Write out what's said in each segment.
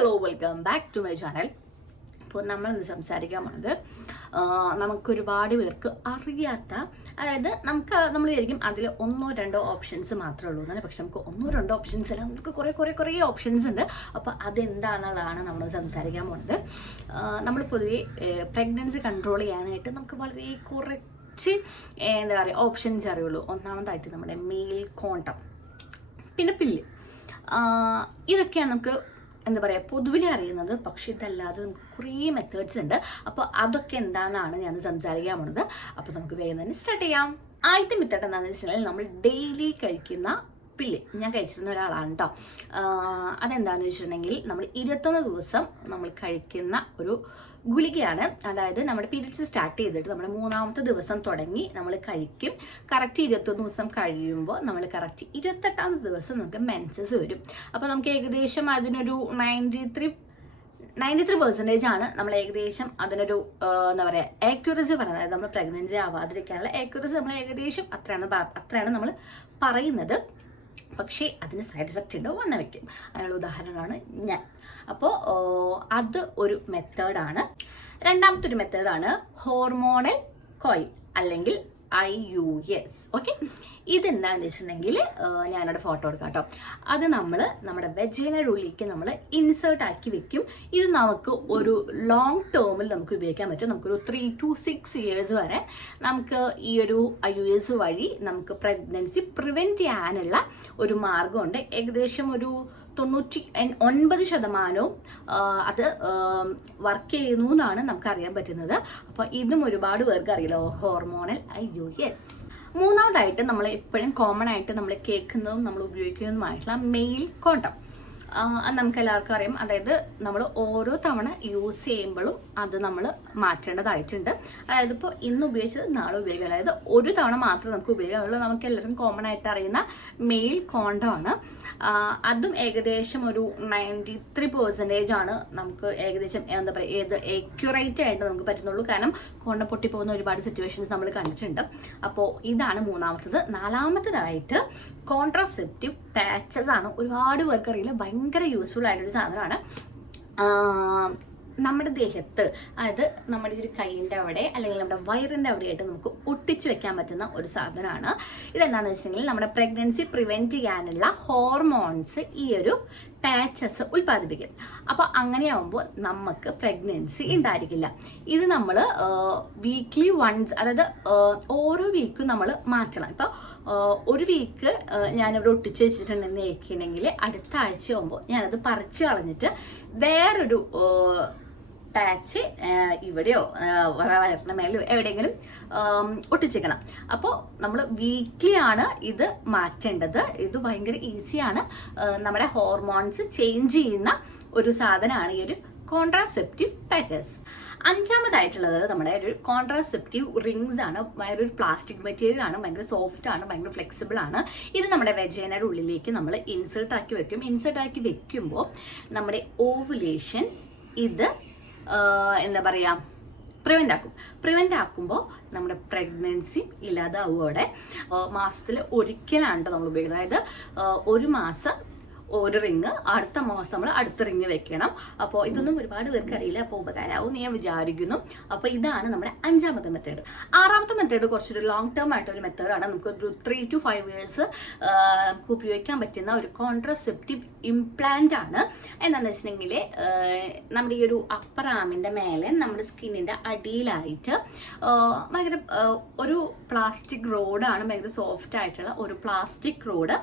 Hello welcome back to my channel അപ്പോൾ നമ്മളിന്ന് സംസാരിക്കാൻ പോണത് നമുക്ക് നമുക്കൊരുപാട് പേർക്ക് അറിയാത്ത അതായത് നമുക്ക് നമ്മൾ വിചാരിക്കും അതിൽ ഒന്നോ രണ്ടോ ഓപ്ഷൻസ് മാത്രമേ ഉള്ളൂ എന്നാലും പക്ഷെ നമുക്ക് ഒന്നോ രണ്ടോ ഓപ്ഷൻസ് അല്ല നമുക്ക് കുറേ കുറേ കുറേ ഓപ്ഷൻസ് ഉണ്ട്. അപ്പോൾ അതെന്താണെന്നുള്ളതാണ് നമ്മൾ സംസാരിക്കാൻ പോണത്. നമ്മൾ പൊതുവെ പ്രഗ്നൻസി കൺട്രോൾ ചെയ്യാനായിട്ട് നമുക്ക് വളരെ കുറച്ച് എന്താ പറയുക ഓപ്ഷൻസ് അറിയുള്ളൂ. ഒന്നാമതായിട്ട് നമ്മുടെ മെയിൽ കോണ്ടം പിന്നെ പില്ല് ഇതൊക്കെയാണ് നമുക്ക് എന്താ പറയുക പൊതുവിൽ അറിയുന്നത് പക്ഷേ ഇതല്ലാതെ നമുക്ക് കുറേ മെത്തേഡ്സ് ഉണ്ട്. അപ്പോൾ അതൊക്കെ എന്താണെന്നാണ് ഞാൻ സംസാരിക്കാൻ പോണത്. അപ്പോൾ നമുക്ക് വേഗം തന്നെ സ്റ്റാർട്ട് ചെയ്യാം. ആദ്യത്തെ മെത്തേഡ് എന്താണെന്ന് വെച്ചിട്ടുണ്ടെങ്കിൽ നമ്മൾ ഡെയിലി കഴിക്കുന്ന പില്ല് ഞാൻ കഴിച്ചിരുന്ന ഒരാളാണ് കേട്ടോ അതെന്താണെന്ന് വെച്ചിട്ടുണ്ടെങ്കിൽ നമ്മൾ ഇരുപത്തൊന്ന് ദിവസം നമ്മൾ കഴിക്കുന്ന ഒരു ഗുളികയാണ്. അതായത് നമ്മൾ പിരിച്ച് സ്റ്റാർട്ട് ചെയ്തിട്ട് നമ്മൾ മൂന്നാമത്തെ ദിവസം തുടങ്ങി നമ്മൾ കഴിക്കും. കറക്റ്റ് ഇരുപത്തൊന്ന് ദിവസം കഴിയുമ്പോൾ നമ്മൾ കറക്റ്റ് ഇരുപത്തെട്ടാമത്തെ ദിവസം നമുക്ക് മെൻസസ് വരും. അപ്പോൾ നമുക്ക് ഏകദേശം അതിനൊരു ninety three ninety three percentage ആണ് നമ്മൾ ഏകദേശം അതിനൊരു എന്താ പറയുക ആക്യുറസി പറയുന്നത്. അതായത് നമ്മൾ പ്രഗ്നൻസി ആവാതിരിക്കാനുള്ള ആക്യുറസി നമ്മൾ ഏകദേശം അത്രയാണ് അത്രയാണ് നമ്മൾ പറയുന്നത്. പക്ഷേ അതിന് സൈഡ് എഫക്റ്റ് ഉണ്ട്? വണ്ണ വയ്ക്കും അതിനുള്ള ഉദാഹരണമാണ് ഞാൻ. അപ്പോൾ അത് ഒരു മെത്തേഡാണ് രണ്ടാമത്തെ ഒരു മെത്തേഡാണ് ഹോർമോണൽ കോയിൽ അല്ലെങ്കിൽ ഐ യു എസ്. ഓക്കെ? ഇതെന്താണെന്ന് വെച്ചിട്ടുണ്ടെങ്കിൽ ഞാനവിടെ ഫോട്ടോ എടുക്കാം കേട്ടോ. അത് നമ്മൾ നമ്മുടെ വെജൈനയുടെ ഉള്ളിലേക്ക് നമ്മൾ ഇൻസേർട്ട് ആക്കി വെക്കും. ഇത് നമുക്ക് ഒരു ലോങ് ടേമിൽ നമുക്ക് ഉപയോഗിക്കാൻ പറ്റും. നമുക്കൊരു ത്രീ ടു സിക്സ് ഇയേഴ്സ് വരെ നമുക്ക് ഈ ഒരു ഐ യു എസ് വഴി നമുക്ക് പ്രഗ്നൻസി പ്രിവെന്റ് ചെയ്യാനുള്ള ഒരു മാർഗമുണ്ട് ഏകദേശം ഒരു തൊണ്ണൂറ്റി ഒൻപത് ശതമാനവും അത് വർക്ക് ചെയ്യുന്നു എന്നാണ് നമുക്ക് അറിയാൻ പറ്റുന്നത്. അപ്പോൾ ഇതും ഒരുപാട് പേർക്ക് അറിയില്ല. ഹോർമോണൽ അയ്യോ യെസ് മൂന്നാമതായിട്ട് നമ്മൾ എപ്പോഴും കോമൺ ആയിട്ട് നമ്മൾ കേൾക്കുന്നതും നമ്മൾ ഉപയോഗിക്കുന്നതുമായിട്ടുള്ള മെയിൽ കോണ്ടം നമുക്ക് എല്ലാവർക്കും അറിയാം. അതായത് നമ്മൾ ഓരോ തവണ യൂസ് ചെയ്യുമ്പോഴും അത് നമ്മൾ മാറ്റേണ്ടതായിട്ടുണ്ട്. അതായത് ഇപ്പോൾ ഇന്ന് ഉപയോഗിച്ചത് നാളെ ഉപയോഗിക്കുക. അതായത് ഒരു തവണ മാത്രമേ നമുക്ക് ഉപയോഗിക്കാവുള്ളൂ നമുക്ക് എല്ലാവരും കോമൺ ആയിട്ട് അറിയുന്ന മെയിൽ കോണ്ടമാണ് അതും ഏകദേശം ഒരു നയന്റി ത്രീ പെർസെന്റേജ് ആണ് നമുക്ക് ഏകദേശം എന്താ പറയുക ഏത് എക്യുറേറ്റ് ആയിട്ട് നമുക്ക് പറ്റുന്നുള്ളൂ. കാരണം കോണ്ട പൊട്ടിപ്പോകുന്ന ഒരുപാട് സിറ്റുവേഷൻസ് നമ്മൾ കണ്ടിട്ടുണ്ട്. അപ്പോൾ ഇതാണ് മൂന്നാമത്തത്. നാലാമത്തതായിട്ട് കോൺട്രാസെപ്റ്റീവ് പാച്ചസ് ആണ്. ഒരുപാട് പേർക്ക് അറിയില്ല ഭയങ്കര യൂസ്ഫുൾ ആയിട്ടൊരു സാധനമാണ്. നമ്മുടെ ദേഹത്ത് അതായത് നമ്മുടെ ഒരു കൈയിന്റെ അവിടെ അല്ലെങ്കിൽ നമ്മുടെ വയറിന്റെ അവിടെയായിട്ട് നമുക്ക് ഒട്ടിച്ചു വെക്കാൻ പറ്റുന്ന ഒരു സാധനമാണ്. ഇതെന്താണെന്ന് വെച്ചിട്ടുണ്ടെങ്കിൽ നമ്മുടെ പ്രഗ്നൻസി പ്രിവെന്റ് ചെയ്യാനുള്ള ഹോർമോൺസ് ഈ ഒരു പാച്ചസ് ഉൽപ്പാദിപ്പിക്കും. അപ്പോൾ അങ്ങനെയാവുമ്പോൾ നമുക്ക് പ്രഗ്നൻസി ഉണ്ടായിരിക്കില്ല. ഇത് നമ്മൾ വീക്ക്ലി വൺസ് അതായത് ഓരോ വീക്കും നമ്മൾ മാറ്റണം. ഇപ്പോൾ ഒരു വീക്ക് ഞാനിവിടെ ഒട്ടിച്ചു വെച്ചിട്ടുണ്ടെന്ന് കേൾക്കണമെങ്കിൽ അടുത്ത ആഴ്ച ആകുമ്പോൾ ഞാനത് പറിച്ചു കളഞ്ഞിട്ട് വേറൊരു പാച്ച് ഇവിടെയോ വയറിന് മേലോ എവിടെയെങ്കിലും ഒട്ടിച്ചേക്കണം. അപ്പോൾ നമ്മൾ വീക്ക്ലി ആണ് ഇത് മാറ്റേണ്ടത്. ഇത് ഭയങ്കര ഈസിയാണ് നമ്മുടെ ഹോർമോൺസ് ചേഞ്ച് ചെയ്യുന്ന ഒരു സാധനമാണ് ഈ ഒരു കോൺട്രാസെപ്റ്റീവ് പാച്ചസ് അഞ്ചാമതായിട്ടുള്ളത് നമ്മുടെ ഒരു കോൺട്രാസെപ്റ്റീവ് റിങ്സ് ആണ്. ഭയങ്കര ഒരു പ്ലാസ്റ്റിക് മെറ്റീരിയൽ ആണ്. ഭയങ്കര സോഫ്റ്റ് ആണ്. ഭയങ്കര ഫ്ലെക്സിബിൾ ആണ്. ഇത് നമ്മുടെ വെജേനയുടെ ഉള്ളിലേക്ക് നമ്മൾ ഇൻസേർട്ട് ആക്കി വെക്കും. ഇൻസേർട്ട് ആക്കി വെക്കുമ്പോൾ നമ്മുടെ ഓവുലേഷൻ ഇത് എന്താ പറയുക പ്രിവെന്റ് ആക്കും. പ്രിവെന്റ് ആക്കുമ്പോൾ നമ്മുടെ പ്രഗ്നൻസി ഇല്ലാതാവുകയോടെ മാസത്തിൽ ഒരിക്കലാണ് നമ്മൾ ഉപയോഗിക്കുന്നത്. അതായത് ഒരു മാസം ഒരു റിങ് അടുത്ത മാസം നമ്മൾ അടുത്ത റിങ് വെക്കണം. അപ്പോൾ ഇതൊന്നും ഒരുപാട് പേർക്ക് അറിയില്ല അപ്പോൾ ഉപകാരമാവും ഞാൻ വിചാരിക്കുന്നു. അപ്പോൾ ഇതാണ് നമ്മുടെ അഞ്ചാമത്തെ മെത്തേഡ് ആറാമത്തെ മെത്തേഡ് കുറച്ചൊരു ലോങ് ടേം ആയിട്ടൊരു മെത്തേഡാണ് നമുക്ക് ഒരു ത്രീ ടു ഫൈവ് ഇയേഴ്സ് നമുക്ക് ഉപയോഗിക്കാൻ പറ്റുന്ന ഒരു കോൺട്രസെപ്റ്റീവ് ഇംപ്ലാന്റ് ആണ്. എന്താണെന്ന് വെച്ചിട്ടുണ്ടെങ്കിൽ നമ്മുടെ ഈ ഒരു അപ്പർ ആമിന്റെ മേലെ നമ്മുടെ സ്കിന്നിന്റെ അടിയിലായിട്ട് ഭയങ്കര ഒരു പ്ലാസ്റ്റിക് റോഡാണ് ഭയങ്കര സോഫ്റ്റ് ആയിട്ടുള്ള ഒരു പ്ലാസ്റ്റിക് റോഡ്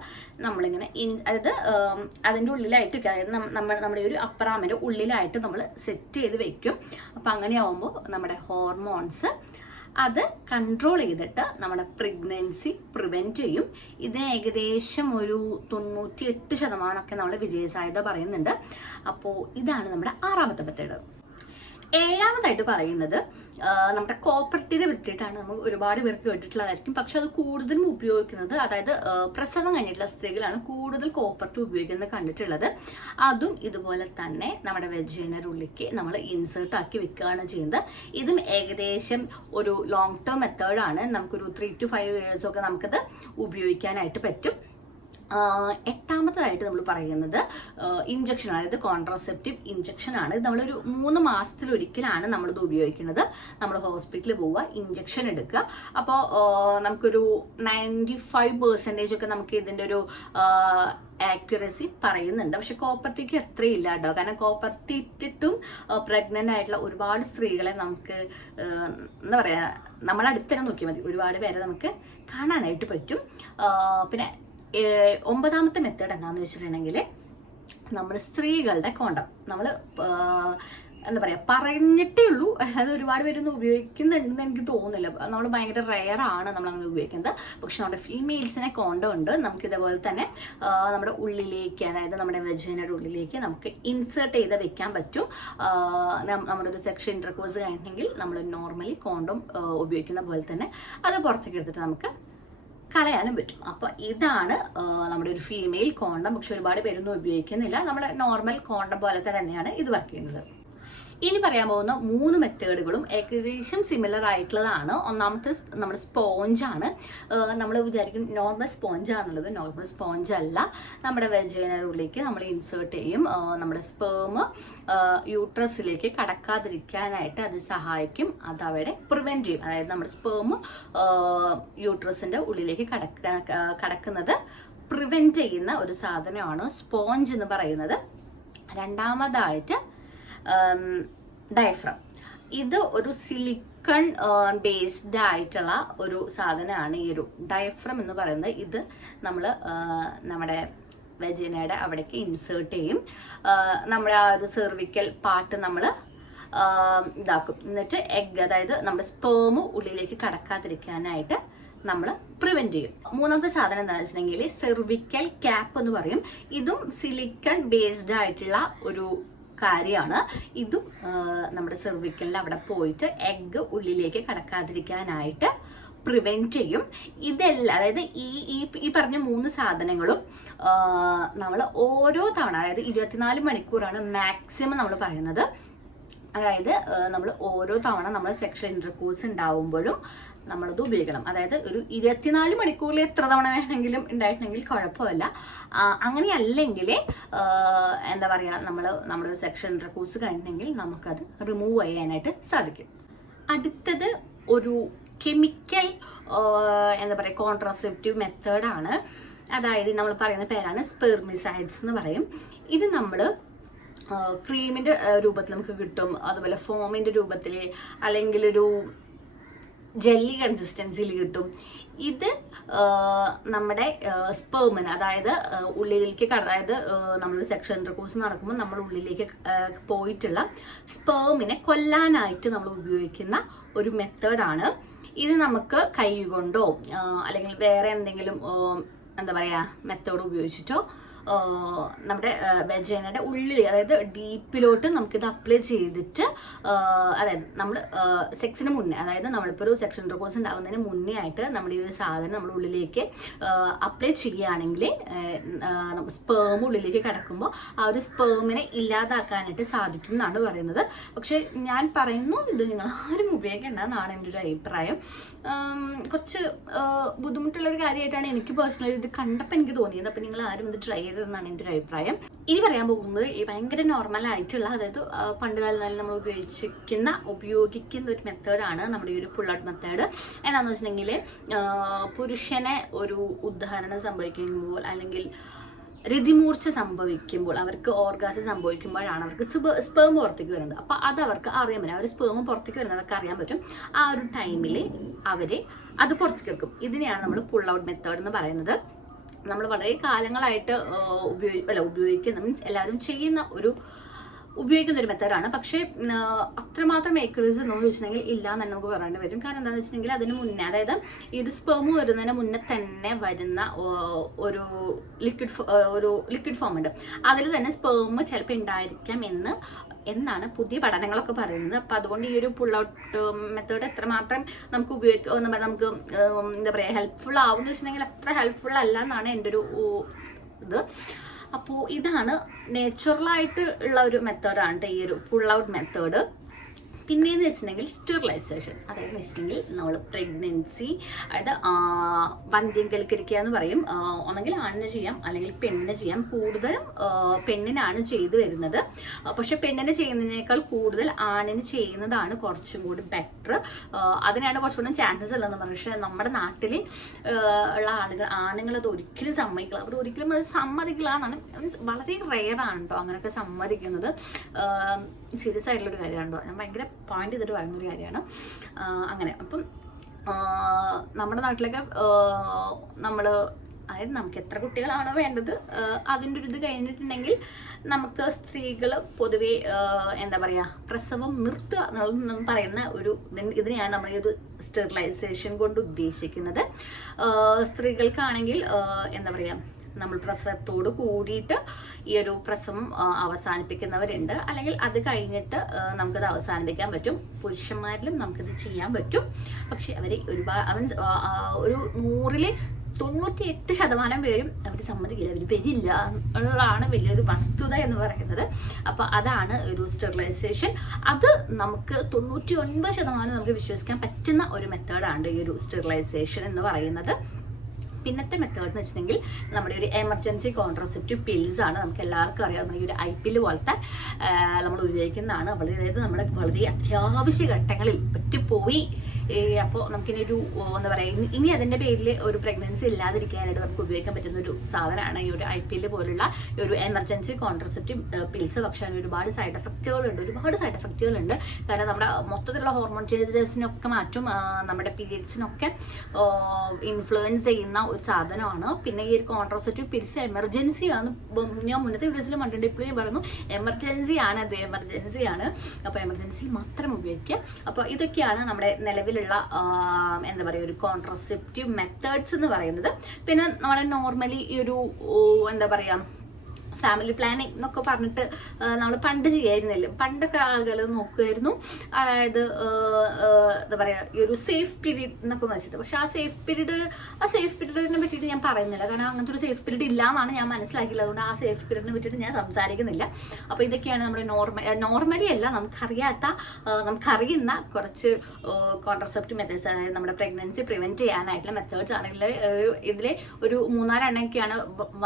നമ്മളിങ്ങനെ അതായത് ആം, അതിന്റെ ഉള്ളിലായിട്ട് അതായത് നമ്മൾ നമ്മുടെ ഒരു അപ്പറാമിന്റെ ഉള്ളിലായിട്ട് നമ്മൾ സെറ്റ് ചെയ്ത് വെക്കും. അപ്പം അങ്ങനെയാവുമ്പോൾ നമ്മുടെ ഹോർമോൺസ് അത് കൺട്രോൾ ചെയ്തിട്ട് നമ്മുടെ പ്രഗ്നൻസി പ്രിവെന്റ് ചെയ്യും. ഇത് ഏകദേശം ഒരു തൊണ്ണൂറ്റി എട്ട് ശതമാനമൊക്കെ നമ്മൾ വിജയസാധ്യത പറയുന്നുണ്ട്. അപ്പോൾ ഇതാണ് നമ്മുടെ ആറാമത്തെ മെത്തേഡ്. ഏഴാമതായിട്ട് പറയുന്നത് നമ്മുടെ കോപ്പർട്ടിനെ പറ്റിയിട്ടാണ് നമ്മൾ ഒരുപാട് പേർക്ക് കേട്ടിട്ടുള്ളതായിരിക്കും. പക്ഷെ അത് കൂടുതലും ഉപയോഗിക്കുന്നത് അതായത് പ്രസവം കഴിഞ്ഞിട്ടുള്ള സ്ത്രീകളാണ് കൂടുതൽ കോപ്പർട്ടി ഉപയോഗിക്കുന്നത് കണ്ടിട്ടുള്ളത്. അതും ഇതുപോലെ തന്നെ നമ്മുടെ വെജീനർ നമ്മൾ ഇൻസേർട്ട് ആക്കി വെക്കുകയാണ് ചെയ്യുന്നത്. ഇതും ഏകദേശം ഒരു ലോങ് ടേം മെത്തേഡാണ് നമുക്കൊരു ത്രീ ടു ഫൈവ് ഇയേഴ്സ് ഒക്കെ നമുക്കത് ഉപയോഗിക്കാനായിട്ട് പറ്റും. എട്ടാമത്തതായിട്ട് നമ്മൾ പറയുന്നത് ഇഞ്ചക്ഷൻ അതായത് കോൺട്രാസെപ്റ്റീവ് ഇഞ്ചക്ഷൻ ആണ്. നമ്മളൊരു മൂന്ന് മാസത്തിലൊരിക്കലാണ് നമ്മളിത് ഉപയോഗിക്കുന്നത്. നമ്മൾ ഹോസ്പിറ്റലിൽ പോവുക ഇഞ്ചക്ഷൻ എടുക്കുക. അപ്പോൾ നമുക്കൊരു നയന്റി ഫൈവ് പെർസെന്റേജ് ഒക്കെ നമുക്ക് ഇതിന്റെ ഒരു ആക്യുറസി പറയുന്നുണ്ട്. പക്ഷെ കോപ്പർട്ടിക്ക് എത്രയില്ല കേട്ടോ. കാരണം കോപ്പർട്ടി ഇട്ടിട്ടും പ്രഗ്നന്റ് ആയിട്ടുള്ള ഒരുപാട് സ്ത്രീകളെ നമുക്ക് എന്താ പറയുക നമ്മുടെ അടുത്ത് തന്നെ നോക്കിയാൽ മതി. ഒരുപാട് പേരെ നമുക്ക് കാണാനായിട്ട് പറ്റും. പിന്നെ ഒമ്പതാമത്തെ മെത്തേഡ് എന്താണെന്ന് വെച്ചിട്ടുണ്ടെങ്കിൽ നമ്മൾ സ്ത്രീകളുടെ കോണ്ടം നമ്മൾ എന്താ പറയുക പറഞ്ഞിട്ടേ ഉള്ളൂ. അത് ഒരുപാട് പേരൊന്നും ഉപയോഗിക്കുന്നുണ്ടെന്ന് എനിക്ക് തോന്നുന്നില്ല. നമ്മൾ ഭയങ്കര റെയർ ആണ് നമ്മൾ അങ്ങനെ ഉപയോഗിക്കുന്നത്. പക്ഷെ നമ്മുടെ ഫീമെയിൽസിനെ ഉണ്ട്. നമുക്ക് ഇതേപോലെ തന്നെ നമ്മുടെ ഉള്ളിലേക്ക് അതായത് നമ്മുടെ വെജിനയുടെ ഉള്ളിലേക്ക് നമുക്ക് ഇൻസേർട്ട് ചെയ്ത് വെക്കാൻ പറ്റും. നമ്മുടെ ഒരു സെക്ഷൻ ഇന്റർകോഴ്സ് കഴിഞ്ഞെങ്കിൽ നമ്മൾ നോർമലി കോണ്ടം ഉപയോഗിക്കുന്ന പോലെ തന്നെ അത് പുറത്തേക്ക് എടുത്തിട്ട് നമുക്ക് കളയാനും പറ്റും. അപ്പോൾ ഇതാണ് നമ്മുടെ ഒരു ഫീമെയിൽ കോണ്ടം പക്ഷെ ഒരുപാട് പേരൊന്നും ഉപയോഗിക്കുന്നില്ല. നമ്മുടെ നോർമൽ കോണ്ടം പോലത്തെ തന്നെയാണ് ഇത് വർക്ക് ചെയ്യുന്നത്. ഇനി പറയാൻ പോകുന്ന മൂന്ന് മെത്തേഡുകളും ഏകദേശം സിമിലർ ആയിട്ടുള്ളതാണ്. ഒന്നാമത്തെ നമ്മുടെ സ്പോഞ്ചാണ് നമ്മൾ വിചാരിക്കും നോർമൽ സ്പോഞ്ചാണെന്നുള്ളത് നോർമൽ സ്പോഞ്ച് അല്ല. നമ്മുടെ വെജൈനറുള്ളിലേക്ക് നമ്മൾ ഇൻസേർട്ട് ചെയ്യും. നമ്മുടെ സ്പേം യൂട്രസിലേക്ക് കടക്കാതിരിക്കാനായിട്ട് അത് സഹായിക്കും. അത് അവിടെ പ്രിവെന്റ് ചെയ്യും. അതായത് നമ്മുടെ സ്പേം യൂട്രസിന്റെ ഉള്ളിലേക്ക് കടക്ക കടക്കുന്നത് പ്രിവെന്റ് ചെയ്യുന്ന ഒരു സാധനമാണ് സ്പോഞ്ച് എന്ന് പറയുന്നത്. രണ്ടാമതായിട്ട് ഡയഫ്രം ഇത് ഒരു സിലിക്കൺ ബേസ്ഡ് ആയിട്ടുള്ള ഒരു സാധനമാണ് ഈ ഒരു ഡയഫ്രം എന്ന് പറയുന്നത്. ഇത് നമ്മൾ നമ്മുടെ വെജിനയുടെ അവിടേക്ക് ഇൻസേർട്ട് ചെയ്യും. നമ്മുടെ ആ ഒരു സെർവിക്കൽ പാർട്ട് നമ്മൾ ഇതാക്കും. എന്നിട്ട് എഗ് അതായത് നമ്മുടെ സ്പേം ഉള്ളിലേക്ക് കടക്കാതിരിക്കാനായിട്ട് നമ്മൾ പ്രിവെന്റ് ചെയ്യും. മൂന്നാമത്തെ സാധനം എന്താണെന്ന് വെച്ചിട്ടുണ്ടെങ്കിൽ സെർവിക്കൽ ക്യാപ്പ് എന്ന് പറയും. ഇതും സിലിക്കൺ ബേസ്ഡ് ആയിട്ടുള്ള ഒരു കാര്യമാണ്. ഇതും നമ്മുടെ സെർവിക്കലിൽ അവിടെ പോയിട്ട് എഗ്ഗ് ഉള്ളിലേക്ക് കടക്കാതിരിക്കാനായിട്ട് പ്രിവെന്റ് ചെയ്യും. ഇതെല്ലാം അതായത് ഈ ഈ പറഞ്ഞ മൂന്ന് സാധനങ്ങളും നമ്മൾ ഓരോ തവണ അതായത് ഇരുപത്തിനാല് മണിക്കൂറാണ് മാക്സിമം നമ്മൾ പറയുന്നത്. അതായത് നമ്മൾ ഓരോ തവണ നമ്മൾ സെക്ഷൽ ഇന്റർകോഴ്സ് ഉണ്ടാവുമ്പോഴും നമ്മളത് ഉപയോഗിക്കണം. അതായത് ഒരു ഇരുപത്തിനാല് മണിക്കൂറിൽ എത്ര തവണ വേണമെങ്കിലും ഉണ്ടായിട്ടുണ്ടെങ്കിൽ കുഴപ്പമില്ല. അങ്ങനെ അങ്ങനെയല്ലെങ്കിൽ എന്താ പറയുക നമ്മൾ നമ്മുടെ ഒരു സെക്ഷൻ ഇന്റർകോഴ്സ് കഴിഞ്ഞെങ്കിൽ നമുക്കത് റിമൂവ് ചെയ്യാനായിട്ട് സാധിക്കും. അടുത്തത് ഒരു കെമിക്കൽ എന്താ പറയുക കോൺട്രാസെപ്റ്റീവ് മെത്തേഡാണ് അതായത് നമ്മൾ പറയുന്ന പേരാണ് സ്പെർമിസൈഡ്സ് എന്ന് പറയും. ഇത് നമ്മൾ ക്രീമിന്റെ രൂപത്തിൽ നമുക്ക് കിട്ടും. അതുപോലെ ഫോമിന്റെ രൂപത്തിൽ അല്ലെങ്കിൽ ഒരു ജെല്ലി കൺസിസ്റ്റൻസിയിൽ കിട്ടും. ഇത് നമ്മുടെ സ്പേമിന് അതായത് ഉള്ളിലേക്ക് അതായത് നമ്മൾ സെക്ഷൻ ഇന്റർകോഴ്സ് നടക്കുമ്പോൾ നമ്മൾ ഉള്ളിലേക്ക് പോയിട്ടുള്ള സ്പേമിനെ കൊല്ലാനായിട്ട് നമ്മൾ ഉപയോഗിക്കുന്ന ഒരു മെത്തേഡാണ് ഇത് നമുക്ക് കൈ കൊണ്ടോ അല്ലെങ്കിൽ വേറെ എന്തെങ്കിലും എന്താ പറയുക മെത്തേഡ് ഉപയോഗിച്ചിട്ടോ നമ്മുടെ വെജനയുടെ ഉള്ളിൽ അതായത് ഡീപ്പിലോട്ട് നമുക്കിത് അപ്ലൈ ചെയ്തിട്ട് അതായത് നമ്മൾ സെക്സിന് മുന്നേ അതായത് നമ്മളിപ്പോൾ ഒരു സെക്ഷൻ കോഴ്സ് ഉണ്ടാകുന്നതിന് മുന്നേ ആയിട്ട് നമ്മുടെ ഈ ഒരു സാധനം നമ്മുടെ ഉള്ളിലേക്ക് അപ്ലൈ ചെയ്യുകയാണെങ്കിൽ സ്പേം ഉള്ളിലേക്ക് കിടക്കുമ്പോൾ ആ ഒരു സ്പേമിനെ ഇല്ലാതാക്കാനായിട്ട് സാധിക്കും എന്നാണ് പറയുന്നത്. പക്ഷേ ഞാൻ പറയുന്നു ഇത് നിങ്ങൾ ആരും ഉപയോഗിക്കേണ്ട എന്നാണ് എന്റെ ഒരു അഭിപ്രായം. കുറച്ച് ബുദ്ധിമുട്ടുള്ള ഒരു കാര്യമായിട്ടാണ് എനിക്ക് പേഴ്സണലി ഇത് കണ്ടപ്പോൾ എനിക്ക് തോന്നിയത്. അപ്പം നിങ്ങൾ ആരും ഇത് ട്രൈ ചെയ്തതെന്നാണ് എന്റെ ഒരു അഭിപ്രായം. ഇനി പറയാൻ പോകുന്നത് ഈ ഭയങ്കര നോർമൽ ആയിട്ടുള്ള അതായത് പണ്ട് കാലങ്ങളിൽ നമ്മൾ ഉപയോഗിച്ചിരിക്കുന്ന ഉപയോഗിക്കുന്ന ഒരു മെത്തേഡാണ് നമ്മുടെ ഈ ഒരു ഔട്ട് മെത്തേഡ് എന്താണെന്ന് വെച്ചിട്ടുണ്ടെങ്കിൽ പുരുഷനെ ഒരു ഉദാഹരണം സംഭവിക്കുമ്പോൾ അല്ലെങ്കിൽ രതിമൂർച്ച സംഭവിക്കുമ്പോൾ അവർക്ക് ഓർഗാസ് സംഭവിക്കുമ്പോഴാണ് അവർക്ക് സ്പേം പുറത്തേക്ക് വരുന്നത്. അപ്പോൾ അത് അവർക്ക് അറിയാൻ പറ്റും. അവർ സ്പേം പുറത്തേക്ക് വരുന്നത് അവർക്ക് അറിയാൻ പറ്റും. ആ ഒരു ടൈമിൽ അവരെ അത് പുറത്തേക്ക് വെക്കും ഇതിനെയാണ് നമ്മൾ പുൾ ഔട്ട് മെത്തേഡ് എന്ന് പറയുന്നത്. നമ്മൾ വളരെ കാലങ്ങളായിട്ട് ഉപയോഗി അല്ല ഉപയോഗിക്കുന്ന മീൻസ് എല്ലാവരും ചെയ്യുന്ന ഒരു ഉപയോഗിക്കുന്ന ഒരു മെത്തേഡാണ് പക്ഷേ അത്രമാത്രം ഏക്യൂറേസ് ഉണ്ടോ എന്ന് ചോദിച്ചിട്ടുണ്ടെങ്കിൽ ഇല്ല എന്ന് നമുക്ക് പറയേണ്ടി വരും. കാരണം എന്താണെന്ന് വെച്ചിട്ടുണ്ടെങ്കിൽ അതിന് മുന്നേ അതായത് ഈ ഒരു സ്പേം വരുന്നതിന് മുന്നേ തന്നെ വരുന്ന ഒരു ലിക്വിഡ് ഒരു ലിക്വിഡ് ഫോം ഉണ്ട്. അതിൽ തന്നെ സ്പെർമ് ചിലപ്പോൾ ഉണ്ടായിരിക്കാം എന്ന് എന്നാണ് പുതിയ പഠനങ്ങളൊക്കെ പറയുന്നത്. അപ്പം അതുകൊണ്ട് ഈ ഒരു പുൾ ഔട്ട് മെത്തേഡ് എത്രമാത്രം നമുക്ക് ഉപയോഗിക്കുക നമുക്ക് എന്താ പറയുക ഹെൽപ്ഫുൾ ആവും എന്ന് വെച്ചിട്ടുണ്ടെങ്കിൽ അത്ര ഹെൽപ്ഫുൾ അല്ല എന്നാണ് എന്റെ ഒരു ഇത്. അപ്പോൾ ഇതാണ് നേച്ചുറലായിട്ട് ഉള്ള ഒരു മെത്തേഡാണ് ഈ ഒരു പുൾ ഔട്ട് മെത്തേഡ് പിന്നെയെന്ന് വെച്ചിട്ടുണ്ടെങ്കിൽ സ്റ്റെറിലൈസേഷൻ. അതായത് വെച്ചിട്ടുണ്ടെങ്കിൽ നമ്മൾ പ്രഗ്നൻസി അതായത് വന്ധ്യങ്കൽക്കരിക്കുക എന്ന് പറയും. ഒന്നെങ്കിൽ ആണിന് ചെയ്യാം അല്ലെങ്കിൽ പെണ്ണിന് ചെയ്യാം. കൂടുതലും പെണ്ണിനാണ് ചെയ്തു വരുന്നത്. പക്ഷെ പെണ്ണിന് ചെയ്യുന്നതിനേക്കാൾ കൂടുതൽ ആണിന് ചെയ്യുന്നതാണ് കുറച്ചും കൂടി ബെറ്റർ അതിനാണ് കുറച്ചുകൂടി ചാൻസസ് ഉള്ളതെന്ന് പറഞ്ഞു പക്ഷേ നമ്മുടെ നാട്ടിൽ ഉള്ള ആളുകൾ ആണുങ്ങൾ അത് ഒരിക്കലും സമ്മതിക്കില്ല. അവർ ഒരിക്കലും അത് സമ്മതിക്കില്ല എന്നാണ്. മീൻസ് വളരെ റെയർ ആണ് കേട്ടോ അങ്ങനെയൊക്കെ സമ്മതിക്കുന്നത്. സീരിയസ് ആയിട്ടുള്ള ഒരു കാര്യമാണ് കേട്ടോ. ഞാൻ ഭയങ്കര പോയിന്റ് ചെയ്തിട്ട് പറയുന്നൊരു കാര്യമാണ്. അങ്ങനെ. അപ്പം നമ്മുടെ നാട്ടിലൊക്കെ നമ്മൾ അതായത് നമുക്ക് എത്ര കുട്ടികളാണോ വേണ്ടത് അതിന്റെ ഒരു ഇത് കഴിഞ്ഞിട്ടുണ്ടെങ്കിൽ നമുക്ക് സ്ത്രീകൾ പൊതുവേ എന്താ പറയുക പ്രസവം നിർത്തുക എന്നുള്ളത് പറയുന്ന ഒരു ഇതിനെയാണ് നമ്മൾ ഈ ഒരു സ്റ്റെറിലൈസേഷൻ കൊണ്ട് ഉദ്ദേശിക്കുന്നത്. സ്ത്രീകൾക്കാണെങ്കിൽ എന്താ പറയുക നമ്മൾ പ്രസവത്തോട് കൂടിയിട്ട് ഈ ഒരു പ്രസവം അവസാനിപ്പിക്കുന്നവരുണ്ട്. അല്ലെങ്കിൽ അത് കഴിഞ്ഞിട്ട് നമുക്കത് അവസാനിപ്പിക്കാൻ പറ്റും. പുരുഷന്മാരിലും നമുക്കിത് ചെയ്യാൻ പറ്റും. പക്ഷെ അവർ ഒരുപാട് ഒരു നൂറിൽ തൊണ്ണൂറ്റി എട്ട് ശതമാനം പേരും അവർ സമ്മതിക്കില്ല. അവർ വരില്ല എന്നുള്ളതാണ് വലിയൊരു വസ്തുത എന്ന് പറയുന്നത്. അപ്പോൾ അതാണ് ഒരു സ്റ്റെറിലൈസേഷൻ. അത് നമുക്ക് തൊണ്ണൂറ്റി ഒൻപത് ശതമാനം നമുക്ക് വിശ്വസിക്കാൻ പറ്റുന്ന ഒരു മെത്തേഡാണ് ഈ ഒരു സ്റ്റെറിലൈസേഷൻ എന്ന് പറയുന്നത്. പിന്നത്തെ മെത്തേഡ് എന്ന് വെച്ചിട്ടുണ്ടെങ്കിൽ നമ്മുടെ ഒരു എമർജൻസി കോൺട്രസെപ്റ്റീവ് പിൽസ് ആണ് നമുക്ക് എല്ലാവർക്കും അറിയാം. നമ്മുടെ ഈ ഒരു ഐ പിൽ പോലത്തെ നമ്മൾ ഉപയോഗിക്കുന്നതാണ്. വളരെ അതായത് നമ്മുടെ വളരെ അത്യാവശ്യ ഘട്ടങ്ങളിൽ പറ്റിപ്പോയി. അപ്പോൾ നമുക്കിനി ഒരു എന്താ പറയുക ഇനി- അതിന്റെ പേരിൽ ഒരു പ്രഗ്നൻസി ഇല്ലാതിരിക്കാനായിട്ട് നമുക്ക് ഉപയോഗിക്കാൻ പറ്റുന്ന ഒരു സാധനമാണ് ഈ ഒരു ഐ പി എൽ പോലുള്ള ഒരു എമർജൻസി കോൺട്രസെപ്റ്റീവ് പിൽസ് പക്ഷേ അതിന് ഒരുപാട് സൈഡ് എഫക്റ്റുകളുണ്ട് ഒരുപാട് സൈഡ് എഫക്റ്റുകളുണ്ട് കാരണം നമ്മുടെ മൊത്തത്തിലുള്ള ഹോർമോൺ ചേഞ്ചസിനൊക്കെ മാറ്റും. നമ്മുടെ പീരിയഡ്സിനൊക്കെ ഇൻഫ്ലുവൻസ് ചെയ്യുന്ന ഒരു സാധനമാണ്. പിന്നെ ഈ ഒരു കോൺട്രസെപ്റ്റീവ് പിൽസ് എമർജൻസി ആണ്. ഞാൻ മുന്നത്തെ വീഡിയോസിൽ കണ്ടിട്ട് ഇപ്പോഴും പറയുന്നു എമർജൻസി ആണ് അത് എമർജൻസി ആണ്. അപ്പോൾ എമർജൻസി മാത്രം ഉപയോഗിക്കുക. അപ്പോൾ ഇതൊക്കെയാണ് നമ്മുടെ നിലവിലുള്ള എന്താ പറയുക ഒരു കോൺട്രസെപ്റ്റീവ് മെത്തേഡ്സ് എന്ന് പറയുന്നത്. പിന്നെ നമ്മുടെ നോർമലി ഈ ഒരു എന്താ പറയുക ഫാമിലി പ്ലാനിങ് എന്നൊക്കെ പറഞ്ഞിട്ട് നമ്മൾ പണ്ട് ചെയ്യായിരുന്നില്ല? പണ്ടൊക്കെ ആളുകൾ നോക്കുമായിരുന്നു അതായത് എന്താ പറയുക ഈ ഒരു സേഫ് പീരീഡ് എന്നൊക്കെ വെച്ചിട്ട്. പക്ഷെ ആ സേഫ് പീരീഡ് ആ സേഫ് പീരീഡിനെ പറ്റിയിട്ട് ഞാൻ പറയുന്നില്ല. കാരണം അങ്ങനത്തെ ഒരു സേഫ് പീരീഡ് ഇല്ല എന്നാണ് ഞാൻ മനസ്സിലാക്കിയത്. അതുകൊണ്ട് ആ സേഫ് പീരീഡിനെ പറ്റിയിട്ട് ഞാൻ സംസാരിക്കുന്നില്ല. അപ്പോൾ ഇതൊക്കെയാണ് നമ്മുടെ നോർമൽ നോർമലി അല്ല നമുക്കറിയാത്ത നമുക്കറിയുന്ന കുറച്ച് കോൺട്രസെപ്റ്റീവ് മെത്തേഡ്സ് അതായത് നമ്മുടെ പ്രഗ്നൻസി പ്രിവെന്റ് ചെയ്യാനായിട്ടുള്ള മെത്തേഡ്സ് ആണെങ്കിൽ ഇതിലെ ഒരു മൂന്നാലെണ്ണൊക്കെയാണ്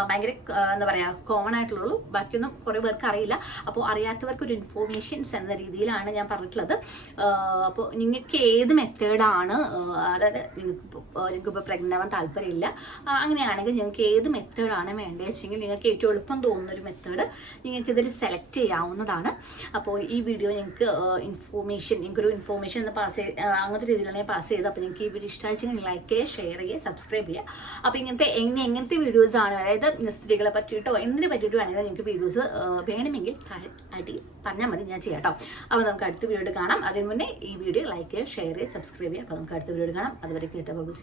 ഭയങ്കര എന്താ പറയുക കോമൺ ആയിട്ടുള്ളൂ ബാക്കിയൊന്നും കുറേ പേർക്ക് അറിയില്ല. അപ്പോൾ അറിയാത്തവർക്ക് ഒരു ഇൻഫോർമേഷൻസ് എന്ന രീതിയിലാണ് ഞാൻ പറഞ്ഞിട്ടുള്ളത്. അപ്പോൾ നിങ്ങൾക്ക് ഏത് മെത്തേഡാണ് അതായത് നിങ്ങൾക്ക് നിങ്ങൾക്ക് ഇപ്പോൾ പ്രഗ്നന്റ് ആവാൻ താല്പര്യമില്ല. അങ്ങനെയാണെങ്കിൽ നിങ്ങൾക്ക് ഏത് മെത്തേഡാണ് വേണ്ടത് വെച്ചെങ്കിൽ നിങ്ങൾക്ക് ഏറ്റവും എളുപ്പം തോന്നുന്ന ഒരു മെത്തേഡ് നിങ്ങൾക്ക് ഇതിൽ സെലക്ട് ചെയ്യാവുന്നതാണ്. അപ്പോൾ ഈ വീഡിയോ നിങ്ങൾക്ക് ഇൻഫോർമേഷൻ നിങ്ങൾക്കൊരു ഇൻഫോർമേഷൻ എന്ന് പാസ് ചെയ്ത് അങ്ങനത്തെ രീതിയിലാണ് ഞാൻ പാസ് ചെയ്തത് അപ്പോൾ നിങ്ങൾക്ക് ഈ വീഡിയോ ഇഷ്ടമായിച്ചെങ്കിൽ ലൈക്ക് ചെയ്യുക ഷെയർ ചെയ്യുക സബ്സ്ക്രൈബ് ചെയ്യുക. അപ്പോൾ ഇങ്ങനത്തെ എങ്ങനെ എങ്ങനത്തെ വീഡിയോസാണ് അതായത് സ്ത്രീകളെ പറ്റിയിട്ടോ എന്തിനെ പറ്റിയിട്ട് വേണമെങ്കിൽ നിങ്ങൾക്ക് വീഡിയോസ് വേണമെങ്കിൽ അടി പറഞ്ഞാൽ മതി ഞാൻ ചെയ്യാം കേട്ടോ അപ്പോൾ നമുക്ക് അടുത്ത വീഡിയോ കാണാം. അതിന് മുന്നേ ഈ വീഡിയോ ലൈക്ക് ചെയ്യുക ഷെയർ ചെയ്യുക സബ്സ്ക്രൈബ് ചെയ്യുക. അപ്പോൾ നമുക്ക് അടുത്ത വീഡിയോ കാണാം. അതുവരെ കേട്ട ബബു